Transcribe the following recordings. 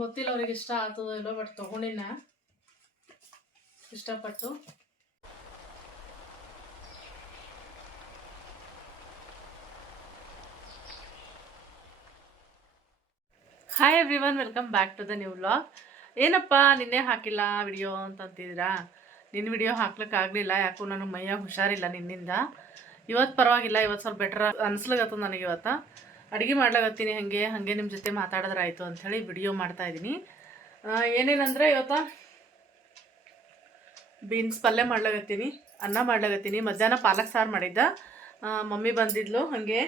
ಗೊತ್ತಿಲ್ಲ ಅವ್ರಿಗೆ ಇಷ್ಟ ಆಗ್ತದೋ ಇಲ್ಲೋ, ಬಟ್ ತೊಗೊಂಡಿನ ಇಷ್ಟಪಟ್ಟು. Hi everyone, welcome back to the new vlog. ಏನಪ್ಪ ನಿನ್ನೆ ಹಾಕಿಲ್ಲ ವಿಡಿಯೋ ಅಂತಂತಿದ್ದೀರಾ? ನಿನ್ನ ವಿಡಿಯೋ ಹಾಕ್ಲಿಕ್ಕಾಗಲಿಲ್ಲ, ಯಾಕೋ ನನಗೆ ಮೈಯಾಗ ಹುಷಾರಿಲ್ಲ ನಿನ್ನಿಂದ. ಇವತ್ತು ಪರವಾಗಿಲ್ಲ, ಇವತ್ತು ಸ್ವಲ್ಪ ಬೆಟರ್ ಅನ್ಸ್ಲಾಗತ್ತದ ನನಗೆ. ಇವತ್ತು ಅಡುಗೆ ಮಾಡ್ಲಾಗತ್ತೀನಿ, ಹಾಗೆ ನಿಮ್ಮ ಜೊತೆ ಮಾತಾಡಿದ್ರಾಯ್ತು ಅಂಥೇಳಿ ವಿಡಿಯೋ ಮಾಡ್ತಾಯಿದ್ದೀನಿ. ಏನೇನಂದರೆ ಇವತ್ತು ಬೀನ್ಸ್ ಪಲ್ಯ ಮಾಡ್ಲಾಗತ್ತೀನಿ, ಅನ್ನ ಮಾಡ್ಲಾಗತ್ತೀನಿ. ಮಧ್ಯಾಹ್ನ ಪಾಲಕ್ ಸಾರು ಮಾಡಿದ್ದ, ಮಮ್ಮಿ ಬಂದಿದ್ಲು. ಹಾಗೆ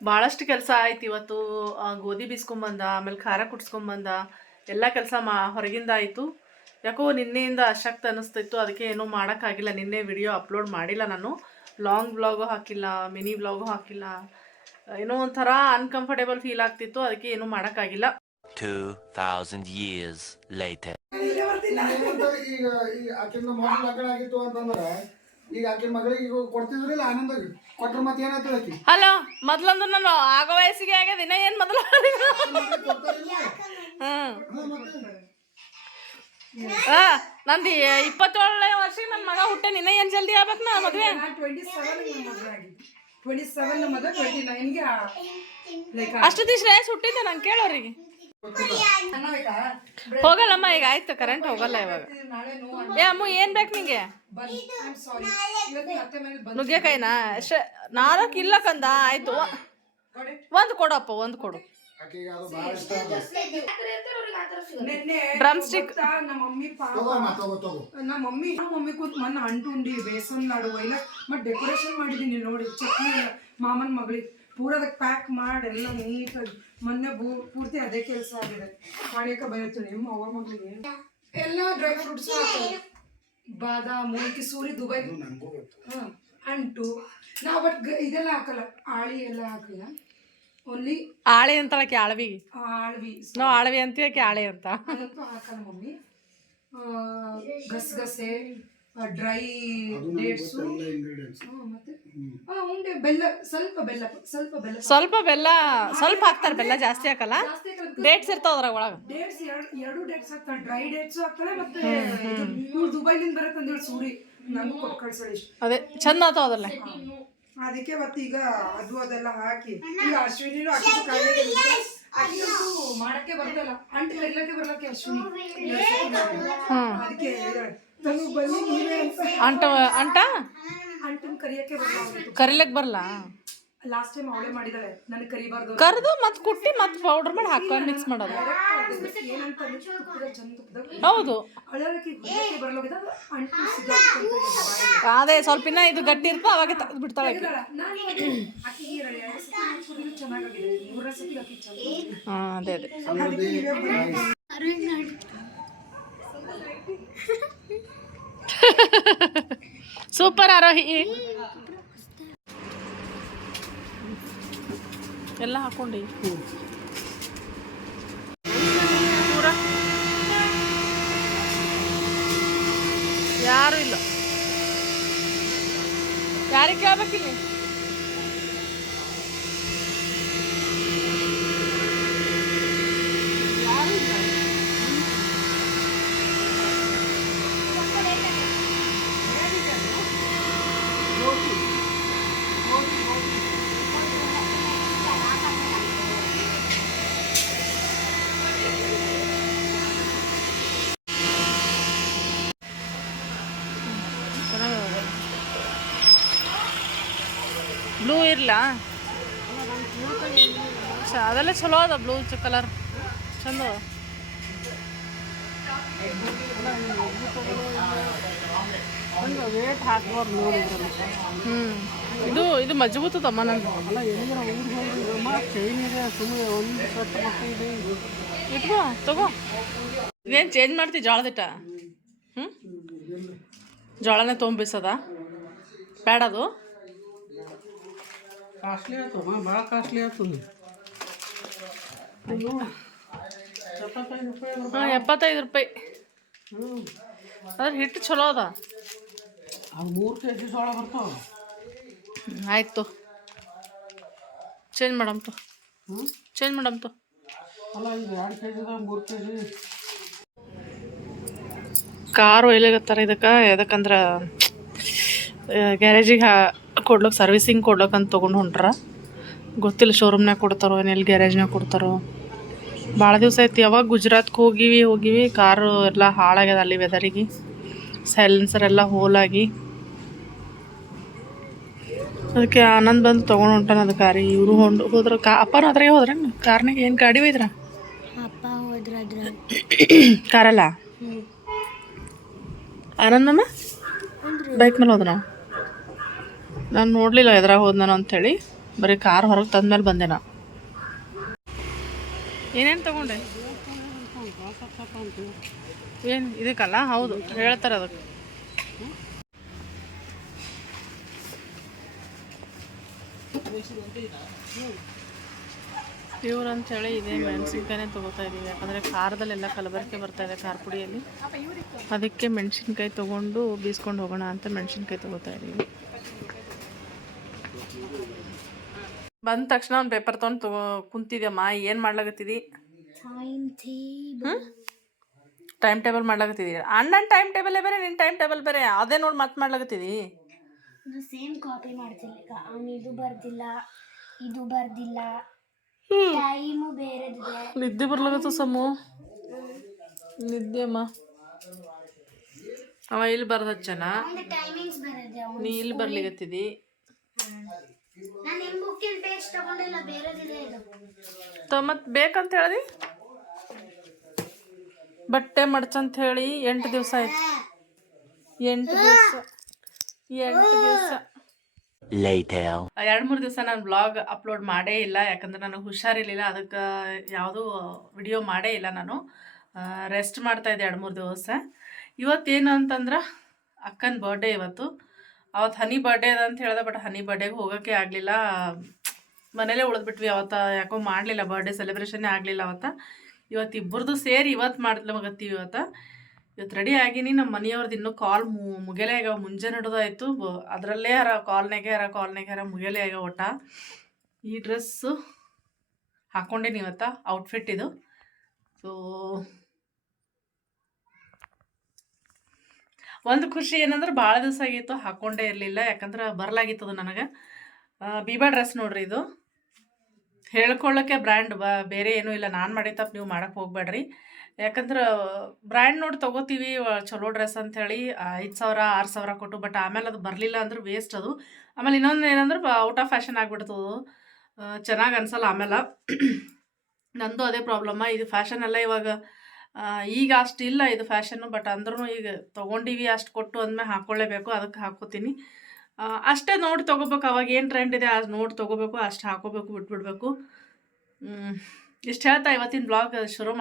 ಭಾಳಷ್ಟು ಕೆಲಸ ಆಯ್ತು ಇವತ್ತು. ಗೋಧಿ ಬೀಸ್ಕೊಂಬಂದ, ಆಮೇಲೆ ಖಾರ ಕುಟ್ಸ್ಕೊಂಬಂದ, ಎಲ್ಲ ಕೆಲಸ ಹೊರಗಿಂದ ಆಯಿತು. ಯಾಕೋ ನಿನ್ನೆಯಿಂದ ಅಶಕ್ತ ಅನ್ನಿಸ್ತಿತ್ತು, ಅದಕ್ಕೆ ಏನೂ ಮಾಡೋಕ್ಕಾಗಿಲ್ಲ. ನಿನ್ನೆ ವಿಡಿಯೋ ಅಪ್ಲೋಡ್ ಮಾಡಿಲ್ಲ ನಾನು. ಲಾಂಗ್ ವ್ಲಾಗು ಹಾಕಿಲ್ಲ, ಮಿನಿ ವ್ಲಾಗು ಹಾಕಿಲ್ಲ. ಏನೋ ಒಂಥರ ಅನ್ಕಂಫರ್ಟೇಬಲ್ ಫೀಲ್ ಆಗ್ತಿತ್ತು, ಅದಕ್ಕೆ ಏನೂ ಮಾಡೋಕ್ಕಾಗಿಲ್ಲ. 2000 years later. ಹಲೋ, ಮೊದ್ಲಂದು ನಾನು ಆಗೋ ವಯಸ್ಸಿಗೆ ಆಗ್ಯದ, ಇನ್ನ ಏನ್ ಮೊದಲು ನಂದು 27ನೇ ವರ್ಷಕ್ಕೆ ನನ್ನ ಮಗ ಹುಟ್ಟೆ. ನಿನ್ನ ಏನ್ ಜಲ್ದಿ ಆಗ್ಬೇಕು ನಾ ಮದ್ವೆ? 27 ಅಷ್ಟು ದಿವ್ಸ ರೇಸ್ ಹುಟ್ಟಿದ್ದೆ ನಂಗೆ ಕೇಳೋರಿಗೆ. ಹೋಗಲ್ಲಮ್ಮ, ಈಗ ಆಯ್ತು, ಕರೆಂಟ್ ಹೋಗಲ್ಲ ಇವಾಗ. ಏ ಅಮ್ಮ, ಏನ್ ಬೇಕು ನಿಂಗೆ? ನುಗ್ಗೆಕಾಯಿನಾ? ನಾಲ್ಕು ಇಲ್ಲ ಕಂದ, ಆಯ್ತು. ಒಂದು ಕೊಡಪ್ಪ, ಒಂದು ಕೊಡು. ಡ್ರಮ್ ಸ್ಟಿಕ್ ನಮ್ಮ ಮಮ್ಮಿ ಕೂತ್ ಮೊನ್ನೆ ಅಂಟುಂಡಿ ಬೇಸನ್ ಲಾಡು ಇಲ್ಲ ಮತ್ತೆ ಡೆಕೋರೇಷನ್ ಮಾಡಿದೀನಿ ನೋಡಿ. ಚಟ್ನಿ ಮಾಮನ ಮಗಳಿಗೆ ಪೂರದಕ್ಕೆ ಪ್ಯಾಕ್ ಮಾಡಿ ಎಲ್ಲ ನೀಟಾಗಿ ಮೊನ್ನೆ ಪೂರ್ತಿ ಅದೇ ಕೆಲಸ ಆಗಿದೆ. ಮಾಡಿಯಕ ಬಯತು ನಿಮ್ಮ ಅವ್ವ ಮಗಳಿಗೆ ಎಲ್ಲ ಡ್ರೈ ಫ್ರೂಟ್ಸ್ ಬಾದಾಮು ಕಿಸೂರಿ ದುಬೈ ಅಂಟು. ನಾವು ಬಟ್ ಇದೆಲ್ಲ ಹಾಕಲ್ಲ, ಆಳಿ ಎಲ್ಲ ಹಾಕಲ್ಲ. ಓನ್ಲಿ ಆಳೆ ಅಂತಳಕ್ಕೆ ಆಳ್ವಿ ನಾವು ಆಳ್ವಿ ಅಂತೀವಕ್ಕೆ ಆಳೆ ಅಂತ ಅದಂತೂ ಹಾಕಲ್ಲ ಮಮ್ಮಿ. ಗಸಗಸೆ, ಡ್ರೈ ಡೇಟ್ಸು, ಮತ್ತೆ ಉಂಡೆ, ಬೆಲ್ಲ, ಸ್ವಲ್ಪ ಹಾಕ್ತಾರೆ. ಬೆಲ್ಲ ಜಾಸ್ತಿ ಹಾಕಲ್ಲ, ಡೇಟ್ಸ್ ಇರ್ತಾವ ಅದ್ರಾಗ ಒಳಗೆ. ಡೇಟ್ಸ್ ಎರಡು ಡೇಟ್ಸ್ ಹಾಕ್ತಾರೆ, ಡ್ರೈ ಡೇಟ್ಸು ಹಾಕ್ತಾರೆ. ಮತ್ತೆ ಇವ್ರು ದುಬೈಲಿಂದ ಬರತ್ತೆ ಅಂದೇಳಿ ಸೂರಿ ನಂಗೂ ಕೊಟ್ಟು ಕಳ್ಸೋಳಿ. ಅದೇ ಚಂದ ಆತಾವ ಅದಲ್ಲ. ಅದಕ್ಕೆ ಮತ್ತೆ ಈಗ ಅದೆಲ್ಲ ಹಾಕಿ ಈಗ ಅಶ್ವಿನಿನೂ ಅಷ್ಟು ಕಾಯಿಲೆ ಮಾಡಕ್ಕೆ ಬರ್ತಲ್ಲ, ಅಂಟು ಕರಿಲಕ್ಕೆ ಬರ್ಲಕ್ಕೆ ಅಶ್ವಿನಿ. ಅದಕ್ಕೆ ಅಂಟನ್ ಕರಿಯಕ್ಕೆ ಕರಿಲಕ್ ಬರಲ್ಲ. ಲಾಸ್ಟ್ ಟೈಮ್ ಅವಳೇ ಮಾಡಿದಾಳೆ, ನನಗೆ ಕರಿಬಾರ್ದು. ಕರೆದು ಮತ್ತೆ ಕುಟ್ಟಿ ಮತ್ತೆ ಪೌಡರ್ ಮಾಡಿ ಹಾಕೊಂಡು ಮಿಕ್ಸ್ ಮಾಡೋದು. ಹೌದು, ಅದೇ ಸ್ವಲ್ಪ ಇನ್ನ ಇದು ಗಟ್ಟಿ ಇರ್ತದೆ, ಅವಾಗ ತೆಗೆದು ಬಿಡ್ತಾಳೆ. ಅದೇ ಸೂಪರ್ ಆರೋಹಿ. ಎಲ್ಲ ಹಾಕೊಂಡಿ ಪೂರ. ಯಾರು ಇಲ್ಲ, ಯಾರಿಗೆ ಕೇಳ್ಬೇಕಿಲ್ಲ. ಬ್ಲೂ ಇರಲ್ಲ, ಅದೆಲ್ಲ ಚಲೋ ಅದ. ಬ್ಲೂ ಕಲರ್ ಚಂದ. ವೇಟ್ ಹಾಕ್ಬಾರ್ದು. ಇದು ಮಜಬೂತದಮ್ಮ. ನಂದು ಇಟ್ಕೋ, ತಗೋ. ಇದೇನು ಚೇಂಜ್ ಮಾಡ್ತೀವಿ ಜೋಳದಿಟ್ಟ? ಜೋಳನೇ ತೊಗೊಂಬಿಸದ ಬೇಡದು. ಕಾಸ್ಟ್ಲಿ ಆಯ್ತು, ಭಾಳ ಕಾಸ್ಟ್ಲಿ ಆಯ್ತು. 75 ರೂಪಾಯಿ. ಅದ್ರ ಹಿಟ್ಟು ಚಲೋ ಅದ. 3 kg ಜೋಳ ಬರ್ತಾವ. ಆಯ್ತು, ಚೇಂಜ್ ಮಾಡಮ್ತು. ಅಲ್ಲ ಇದು 2 ಕೆ ಜಿದಾಗ 3 ಕೆ ಜಿ ಕಾರ್ ಒಯ್ಲಿಗತ್ತಾರ ಇದಕ್ಕೆ ಯಾಕಂದ್ರೆ ಗ್ಯಾರೇಜಿಗೆ ಕೊಡ್ಲಿಕ್ಕೆ ಸರ್ವಿಸಿಂಗ್ ಕೊಡ್ಲಿಕ್ಕಂತ ತೊಗೊಂಡು ಹೊಂಟ್ರ. ಗೊತ್ತಿಲ್ಲ ಶೋರೂಮ್ನಾಗ ಕೊಡ್ತಾರೋ ಎಲ್ಲಿ ಗ್ಯಾರೇಜ್ನಾಗ ಕೊಡ್ತಾರೋ. ಭಾಳ ದಿವಸ ಆಯ್ತು ಯಾವಾಗ ಗುಜರಾತ್ಗೆ ಹೋಗಿವಿ ಕಾರು ಎಲ್ಲ ಹಾಳಾಗ್ಯದ ಅಲ್ಲಿ ವೆದರಿಗೆ. ಸೈಲೆನ್ಸರ್ ಎಲ್ಲ ಹೋಲಾಗಿ ಅದಕ್ಕೆ ಆನಂದ್ ಬಂದು ತೊಗೊಂಡು ಹೊಂಟಾನ ಅದು ಕಾರಿ. ಇವರು ಹೋದ್ರು ಅಪ್ಪನೂ ಅದ್ರಾಗೆ ಹೋದ್ರೇನು ಕಾರ್ನಾಗ? ಏನು ಗಾಡಿ ಒಯ್ದ್ರ? ಅಪ್ಪ ಹೋದ್ರ ಅದ್ರ ಕಾರಲ್ಲ ಆನಂದ್ ಮಾಮ ಬೈಕ್ ಮೇಲೆ ಹೋದ. ನಾನು ನೋಡಲಿಲ್ಲ ಎದ್ರಾಗ ಹೋದ್ ನಾನು ಅಂಥೇಳಿ, ಬರೀ ಕಾರ್ ಹೊರಗೆ ತಂದ್ಮೇಲೆ ಬಂದೆ ನಾ. ಏನೇನು ತೊಗೊಂಡೆ? ಏನು ಇದಕ್ಕಲ್ಲ? ಹೌದು ಹೇಳ್ತಾರೆ ಅದಕ್ಕೆ. ಪ್ಯೂರ್ ಅಂಥೇಳಿ ಇದೆ ಮೆಣಸಿನ್ಕಾಯಿನೇ ತೊಗೋತಾ ಇದ್ದೀವಿ. ಯಾಕಂದರೆ ಖಾರದಲ್ಲೆಲ್ಲ ಕಲಬೆರಕೆ ಬರ್ತಾಯಿದೆ ಖಾರ ಪುಡಿಯಲ್ಲಿ. ಅದಕ್ಕೆ ಮೆಣಸಿನ್ಕಾಯಿ ತೊಗೊಂಡು ಬೀಸ್ಕೊಂಡು ಹೋಗೋಣ ಅಂತ ಮೆಣಸಿನ್ಕಾಯಿ ತೊಗೋತಾ ಇದ್ದೀವಿ. ಬಂದ ತಕ್ಷಣ ಒಂದು ಪೇಪರ್ ತೊಗೊಂಡು ಕುಂತಿದ್ಯಮ್ಮ. ಏನು ಮಾಡ್ಲಾಗತ್ತಿದಿ? Time table ಮಾಡ್ಲಾಗತ್ತಿದಿ? ಅಣ್ಣನ ಟೈಮ್ ಟೇಬಲೇ ಬೇರೆ, ನಿನ್ನ ಟೈಮ್ ಟೇಬಲ್ ಬೇರೆ. ಅದೇ ನೋಡಿ ಮತ್ತೆ ಮಾಡ್ಲಾಗತ್ತಿದಿ. Same copy ಮಾಡ್ತಿರ್ಲಿಕ್ಕ. ಅವ್ನು ಇದು ಬರ್ದಿಲ್ಲ, ಇದು ಬರ್ದಿಲ್ಲ, ಟೈಮು ಬೇರೆದಿದೆ. ನಿದ್ದೆ ಬರ್ಲಾಗತ್ತ ಸಮು. ನಿದ್ದೆ ಅಮ್ಮ. ಅವ ಇಲ್ಲಿ ಬರ್ದ ಹಚ್ಚನ, ಟೈಮಿಂಗ್ಸ್ ಬೇರೆದೆ. ನೀ ಇಲ್ಲಿ ಬರ್ಲಿಗತ್ತಿದಿ. ನಾನು ನಿಮ್ಮ ಬುಕ್ಕಿನ ಪೇಜ್ ತಗೊಂಡಿಲ್ಲ, ಬೇರೆದಿದೆ ಇದು. ಮತ್ತೆ ಬೇಕಂತ ಹೇಳಿ ಬಟ್ಟೆ ಮಡ್ಚಂತ ಹೇಳಿ 8 ದಿವಸ ಆಯ್ತು. 8 ದಿವಸ 2-3 ದಿವಸ ನಾನು ಬ್ಲಾಗ್ ಅಪ್ಲೋಡ್ ಮಾಡೇ ಇಲ್ಲ. ಯಾಕಂದ್ರೆ ನನಗೆ ಹುಷಾರಿರಲಿಲ್ಲ, ಅದಕ್ಕೆ ಯಾವುದೂ ವಿಡಿಯೋ ಮಾಡೇ ಇಲ್ಲ. ನಾನು ರೆಸ್ಟ್ ಮಾಡ್ತಾಯಿದ್ದೆ 2-3 ದಿವಸ. ಇವತ್ತೇನು ಅಂತಂದ್ರೆ ಅಕ್ಕನ ಬರ್ಡೇ ಇವತ್ತು. ಅವತ್ತು ಹನಿ ಬರ್ಡೇ ಅದ ಅಂತ ಹೇಳ್ದೆ, ಬಟ್ ಹನಿ ಬರ್ಡೇಗೆ ಹೋಗೋಕ್ಕೆ ಆಗಲಿಲ್ಲ. ಮನೇಲೇ ಉಳಿದ್ಬಿಟ್ವಿ ಅವತ್ತು. ಯಾಕೋ ಮಾಡಲಿಲ್ಲ, ಬರ್ಡೇ ಸೆಲೆಬ್ರೇಷನ್ನೇ ಆಗಲಿಲ್ಲ ಅವತ್ತು. ಇವತ್ತು ಇಬ್ಬರದು ಸೇರಿ ಇವತ್ತು ಮಾಡ್ಲಗತ್ತೀವಿ. ಇವತ್ತು ರೆಡಿ ಆಗೀನಿ. ನಮ್ಮ ಮನೆಯವ್ರದ್ದು ಇನ್ನೂ ಕಾಲ್ ಮುಗಿಯಲೇ ಆಗ್ಯಾವ. ಮುಂಜಾನೆ ಹಿಡಿದಾಯ್ತು, ಅದರಲ್ಲೇ ಕಾಲ್ನಾಗೆ ಮುಗಿಯಲೇ ಆಗ್ಯಾವ ಒಟ್ಟ. ಈ ಡ್ರೆಸ್ಸು ಹಾಕ್ಕೊಂಡೇನಿ ಇವತ್ತು, ಔಟ್ಫಿಟ್ ಇದು. ಸೊ ಒಂದು ಖುಷಿ ಏನಂದ್ರೆ ಭಾಳ ದಿವಸ ಆಗಿತ್ತು ಹಾಕ್ಕೊಂಡೇ ಇರಲಿಲ್ಲ. ಯಾಕಂದ್ರೆ ಬರಲಾಗಿತ್ತದು ನನಗೆ. ಬೀಬಾ ಡ್ರೆಸ್ ನೋಡ್ರಿ ಇದು. ಹೇಳ್ಕೊಳ್ಳೋಕ್ಕೆ ಬ್ರ್ಯಾಂಡ್ ಬೇರೆ ಏನೂ ಇಲ್ಲ. ನಾನು ಮಾಡಿ ತಪ್ಪು ನೀವು ಮಾಡೋಕ್ಕೆ ಹೋಗ್ಬೇಡ್ರಿ. ಯಾಕಂದ್ರೆ ಬ್ರ್ಯಾಂಡ್ ನೋಡಿ ತೊಗೋತೀವಿ ಚಲೋ ಡ್ರೆಸ್ ಅಂಥೇಳಿ 5,000-6,000 ಕೊಟ್ಟು. ಬಟ್ ಆಮೇಲೆ ಅದು ಬರಲಿಲ್ಲ ಅಂದ್ರೆ ವೇಸ್ಟ್ ಅದು. ಆಮೇಲೆ ಇನ್ನೊಂದು ಏನಂದ್ರೆ ಔಟ್ ಆಫ್ ಫ್ಯಾಷನ್ ಆಗಿಬಿಡ್ತದು, ಚೆನ್ನಾಗಿ ಅನ್ಸಲ್ಲ ಆಮೇಲೆ. ನಂದು ಅದೇ ಪ್ರಾಬ್ಲಮ್ಮ. ಇದು ಫ್ಯಾಷನ್ ಎಲ್ಲ ಇವಾಗ ಈಗ ಅಷ್ಟು ಇಲ್ಲ ಇದು ಫ್ಯಾಷನ್ನು. ಬಟ್ ಅಂದ್ರೂ ಈಗ ತೊಗೊಂಡಿವಿ ಅಷ್ಟು ಕೊಟ್ಟು ಅಂದಮೇಲೆ ಹಾಕ್ಕೊಳ್ಳೇಬೇಕು, ಅದಕ್ಕೆ ಹಾಕ್ಕೋತೀನಿ. ಅಷ್ಟೇ ನೋಡಿ ತೊಗೋಬೇಕು. ಅವಾಗ ಏನು ಟ್ರೆಂಡ್ ಇದೆ ಅದು ನೋಡಿ ತೊಗೋಬೇಕು, ಅಷ್ಟು ಹಾಕೋಬೇಕು, ಬಿಟ್ಬಿಡ್ಬೇಕು. ಇಷ್ಟು ಹೇಳ್ತಾ ಇವತ್ತಿನ ಬ್ಲಾಗ್ ಶುರು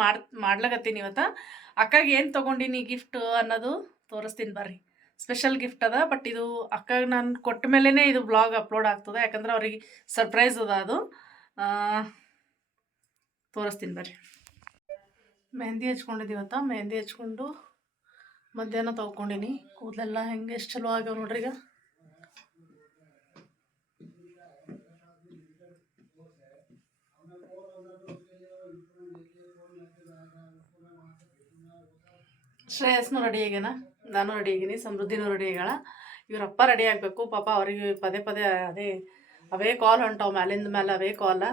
ಮಾಡ್ಲಾಗತ್ತೀನಿ. ಇವತ್ತು ಅಕ್ಕಗೆ ಏನು ತೊಗೊಂಡಿನಿ ಗಿಫ್ಟ್ ಅನ್ನೋದು ತೋರಿಸ್ತೀನಿ ಬರ್ರಿ. ಸ್ಪೆಷಲ್ ಗಿಫ್ಟ್ ಅದ, ಬಟ್ ಇದು ಅಕ್ಕಗೆ ನಾನು ಕೊಟ್ಟ ಮೇಲೇ ಇದು ಬ್ಲಾಗ್ ಅಪ್ಲೋಡ್ ಆಗ್ತದೆ. ಯಾಕಂದ್ರೆ ಅವ್ರಿಗೆ ಸರ್ಪ್ರೈಸ್ ಅದ ಅದು. ತೋರಿಸ್ತೀನಿ ಬರ್ರಿ. ಮೆಹಂದಿ ಹಚ್ಕೊಂಡಿದ್ದೀವತ್ತ. ಮೆಹಂದಿ ಹಚ್ಕೊಂಡು ಮಧ್ಯಾಹ್ನ ತೊಗೊಂಡಿನಿ. ಕೂದಲೆಲ್ಲ ಹೆಂಗೆ ಎಷ್ಟು ಚಲೋ ಆಗ್ಯಾವ ನೋಡ್ರಿ. ಈಗ ಶ್ರೇಯಸ್ನೂ ರೆಡಿ ಆಗ್ಯಾನ, ನಾನು ರೆಡಿ ಆಗೀನಿ, ಸಮೃದ್ಧಿನೂ ರೆಡಿ ಆಗ್ಯಾಳ. ಇವರಪ್ಪ ರೆಡಿ ಆಗಬೇಕು ಪಾಪ. ಅವ್ರಿಗೆ ಪದೇ ಪದೇ ಅವೇ ಕಾಲ್ ಹೊಂಟಾವ ಮ್ಯಾಲಿಂದ ಮೇಲೆ, ಅವೇ ಕಾಲ.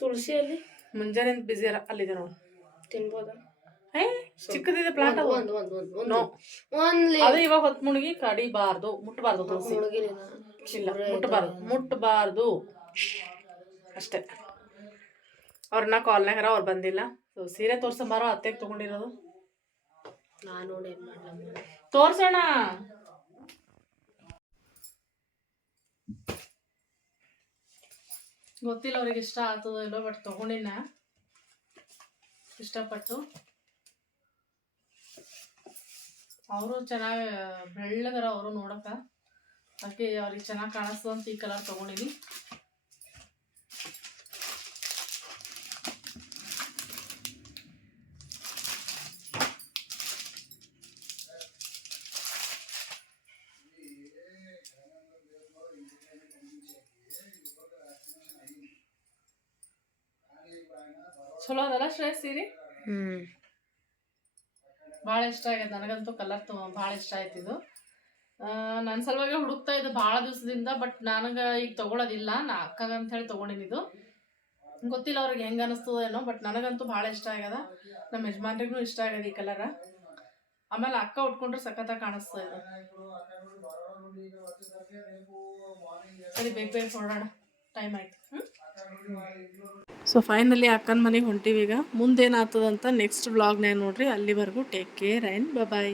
ತುಳಸಿಯಲ್ಲಿ ಮುಂಜಾನೆ ಬಿಸಿ ಅಲ್ಲಿದೆ ನೋಡಿ, ತಿನ್ಬೋದಾ? ಚಿಕ್ಕದಿದೆ ಪ್ಲಾಂಟ್ ಅದು. ಅದು ಇವಾಗ ಹೊತ್ತು ಮುಳುಗಿ ಕಡಿಬಾರ್ದು, ಮುಟ್ಟಬಾರ್ದು. ತುಳಸಿ ಇಲ್ಲ, ಮುಟ್ಟಬಾರ್ದು ಅಷ್ಟೇ. ಅವ್ರನ್ನ ಕಾಲ್ನಾಗಾರ ಅವ್ರು ಬಂದಿಲ್ಲ. ಸೊ ಸೀರೆ ತೋರ್ಸಂಬಾರೋ, ಅತ್ತೆಗೆ ತೊಗೊಂಡಿರೋದು. ನಾನು ತೋರ್ಸೋಣ. ಗೊತ್ತಿಲ್ಲ ಅವ್ರಿಗೆ ಇಷ್ಟ ಆಗ್ತದೋ ಇಲ್ಲೋ, ಬಟ್ ತೊಗೊಂಡಿನ ಇಷ್ಟಪಟ್ಟು. ಅವರು ಚೆನ್ನಾಗಿ ಬೆಳ್ಳಗರ ಅವರು ನೋಡಕ್ಕೆ. ಅದಕ್ಕೆ ಅವ್ರಿಗೆ ಚೆನ್ನಾಗಿ ಕಾಣಿಸ್ತದ ಅಂತ ಈ ಕಲರ್ ತೊಗೊಂಡಿನಿ. ಚಲೋ ಅದಲ್ಲ ಶ್ರೇಯಸ್ ಸೀರೆ ಹ್ಞೂ ಭಾಳ ಇಷ್ಟ ಆಗ್ಯದ ನನಗಂತೂ ಕಲರ್ ಭಾಳ ಇಷ್ಟ ಆಯ್ತು ಇದು ನನ್ನ ಸಲುವಾಗಿ ಹುಡುಕ್ತಾ ಇದ್ದು ಭಾಳ ದಿವಸದಿಂದ ಬಟ್ ನನಗೆ ಈಗ ತೊಗೊಳೋದಿಲ್ಲ ನಾ ಅಕ್ಕಗಂತ ಹೇಳಿ ತೊಗೊಂಡಿನಿ ಇದು ಗೊತ್ತಿಲ್ಲ ಅವ್ರಿಗೆ ಹೆಂಗೆ ಅನಿಸ್ತದೋ ಏನೋ ಬಟ್ ನನಗಂತೂ ಭಾಳ ಇಷ್ಟ ಆಗ್ಯದ ನಮ್ಮ ಯಜಮಾನ್ರಿಗೂ ಇಷ್ಟ ಆಗ್ಯದ ಈ ಕಲರ ಆಮೇಲೆ ಅಕ್ಕ ಉಟ್ಕೊಂಡ್ರೆ ಸಖತ್ತಾಗಿ ಕಾಣಿಸ್ತಾ ಇದು ಸರಿ ಬೇಗ ಹೊರಡೋಣ ಟೈಮ್ ಆಯ್ತು ಸೊ ಫೈನಲಿ ಅಕ್ಕನ ಮನೆಗೆ ಹೊಂಟಿವಿ ಈಗ ಮುಂದೇನಾಗ್ತದಂತ ನೆಕ್ಸ್ಟ್ ವ್ಲಾಗ್ನಾಗ ನೋಡ್ರಿ ಅಲ್ಲಿವರೆಗೂ ಟೇಕ್ ಕೇರ್ ಆ್ಯಂಡ್ ಬಾಯ್